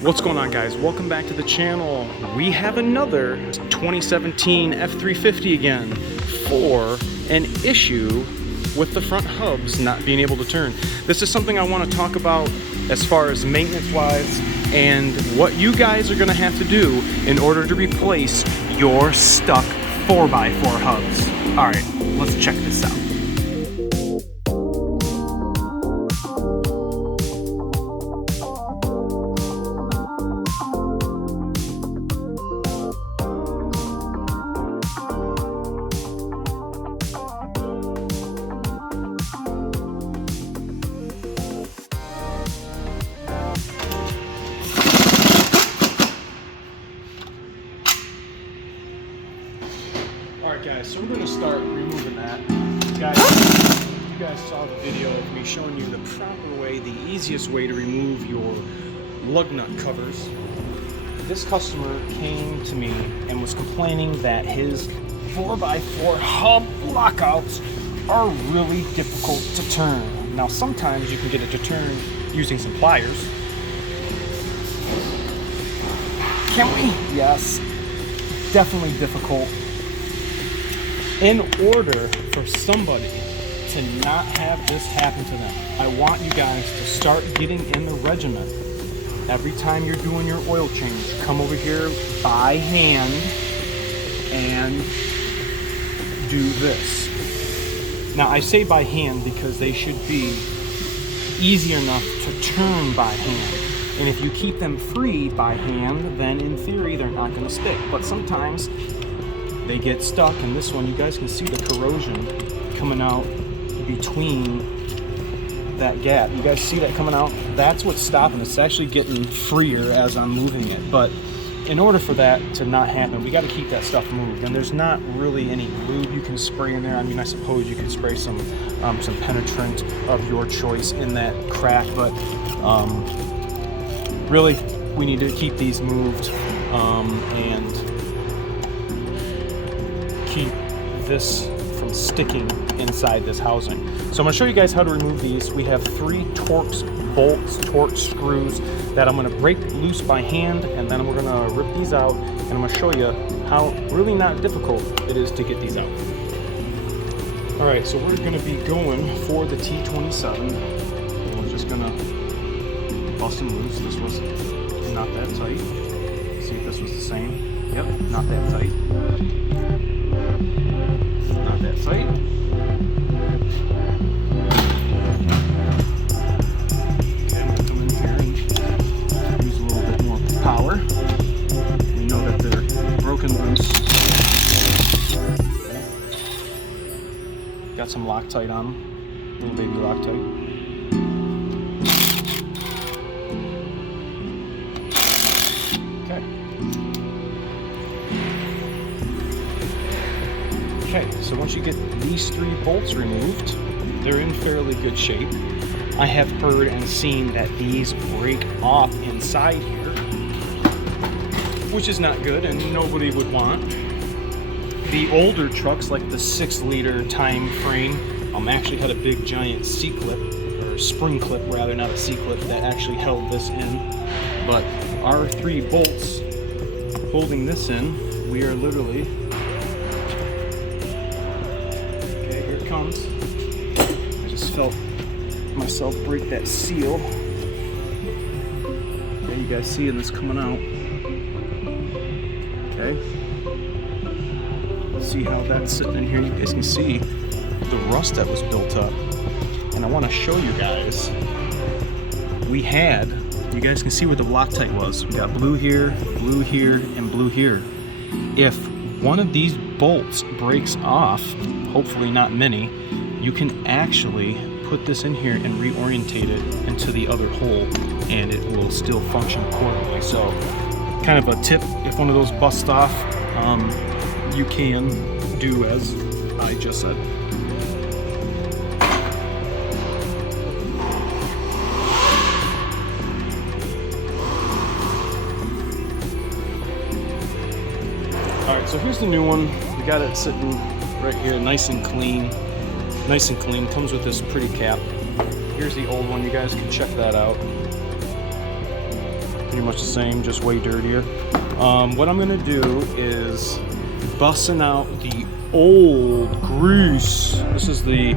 What's going on, guys? Welcome back to the channel. We have another 2017 F350 again for an issue with the front hubs not being able to turn. This is something I want to talk about as far as maintenance wise and what you guys are going to have to do in order to replace your stuck 4x4 hubs. All right, let's check this out. Alright guys, so we're going to start removing that. You guys saw the video of me showing you the proper way, the easiest way to remove your lug nut covers. This customer came to me and was complaining that his 4x4 hub lockouts are really difficult to turn. Now sometimes you can get it to turn using some pliers. Can we? Yes. Definitely difficult. In order for somebody to not have this happen to them, I want you guys to start getting in the regimen. Every time you're doing your oil change, come over here by hand and do this. Now I say by hand because they should be easy enough to turn by hand. And if you keep them free by hand, then in theory they're not going to stick. But sometimes they get stuck, and this one, you guys can see the corrosion coming out between that gap. You guys see that coming out? That's what's stopping. It's actually getting freer as I'm moving it. But in order for that to not happen, we got to keep that stuff moved. And there's not really any lube you can spray in there. I mean, I suppose you could spray some penetrant of your choice in that crack, but really, we need to keep these moved and keep this from sticking inside this housing. So I'm going to show you guys how to remove these. We have 3 Torx bolts, Torx screws that I'm going to break loose by hand, and then we're going to rip these out, and I'm going to show you how really not difficult it is to get these out. Alright, so we're going to be going for the T27, and we're just going to bust them loose. This was not that tight. See if this was the same. Yep, not that tight. Not that tight. Okay, I'm going to come in here and use a little bit more power. We know that they're broken loose. Okay. Got some Loctite on them. Little baby Loctite. Okay, so once you get these 3 bolts removed, they're in fairly good shape. I have heard and seen that these break off inside here, which is not good and nobody would want. The older trucks, like the 6-liter time frame, actually had a big giant C-clip, or spring clip rather, not a C-clip, that actually held this in. But our 3 bolts holding this in, we are literally... comes. I just felt myself break that seal. There you guys seeing this coming out. Okay. See how that's sitting in here. You guys can see the rust that was built up. And I want to show you guys. You guys can see where the Loctite was. We got blue here, and blue here. If one of these bolts breaks off, hopefully not many, you can actually put this in here and reorientate it into the other hole, and it will still function accordingly. So kind of a tip, if one of those bust off, you can do as I just said. Alright, so here's the new one. We got it sitting right here, nice and clean. Nice and clean. Comes with this pretty cap. Here's the old one. You guys can check that out. pretty much the same, just way dirtier. What I'm gonna do is busting out the old grease. This is the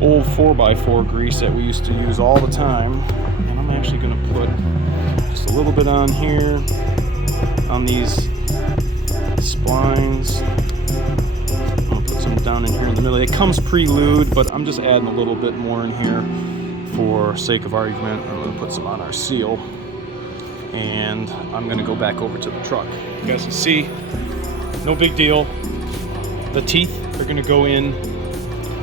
old 4x4 grease that we used to use all the time, and I'm actually gonna put just a little bit on here on these splines. I'm gonna put some down in here in the middle. It comes pre-lubed, but I'm just adding a little bit more in here for sake of argument. I'm gonna put some on our seal, and I'm gonna go back over to the truck. You guys can see, no big deal. The teeth are gonna go in.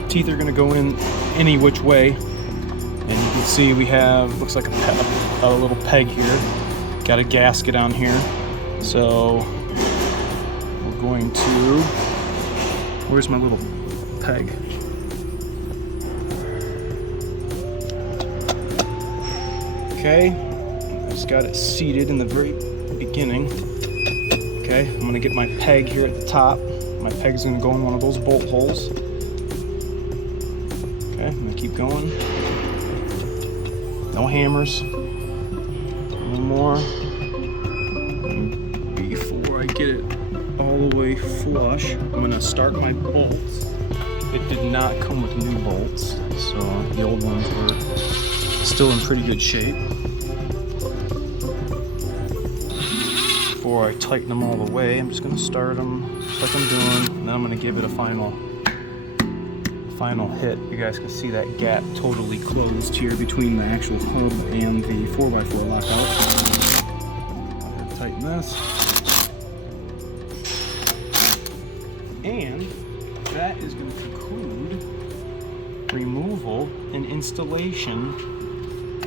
Teeth are gonna go in any which way, and you can see we have, looks like a little peg here. Got a gasket on here, so we're going to. Where's my little peg? Okay, I just got it seated in the very beginning. Okay, I'm gonna get my peg here at the top. My peg's gonna go in one of those bolt holes. Okay, I'm gonna keep going. No hammers. No more. And before I get it all the way flush, I'm gonna start my bolts. It did not come with new bolts, so the old ones were still in pretty good shape. Before I tighten them all the way, I'm just gonna start them just like I'm doing, and then I'm gonna give it a final hit. You guys can see that gap totally closed here between the actual hub and the 4x4 lockout. I'm gonna tighten this. And that is gonna conclude removal and installation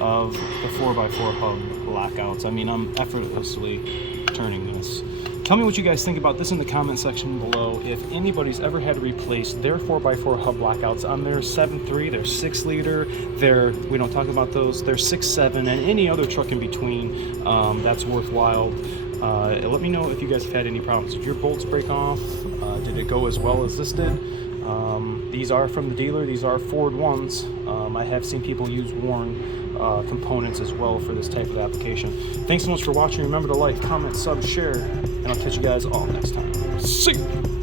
of the 4x4 hub lockouts. I mean, I'm effortlessly turning this. Tell me what you guys think about this in the comment section below. If anybody's ever had to replace their 4x4 hub lockouts on their 7.3, their 6 liter, we don't talk about those, their 6.7, and any other truck in between, that's worthwhile. Let me know if you guys have had any problems. If your bolts break off, did it go as well as this did? These are from the dealer. These are Ford ones. I have seen people use worn components as well for this type of application. Thanks so much for watching. Remember to like, comment, sub, share, and I'll catch you guys all next time. See you.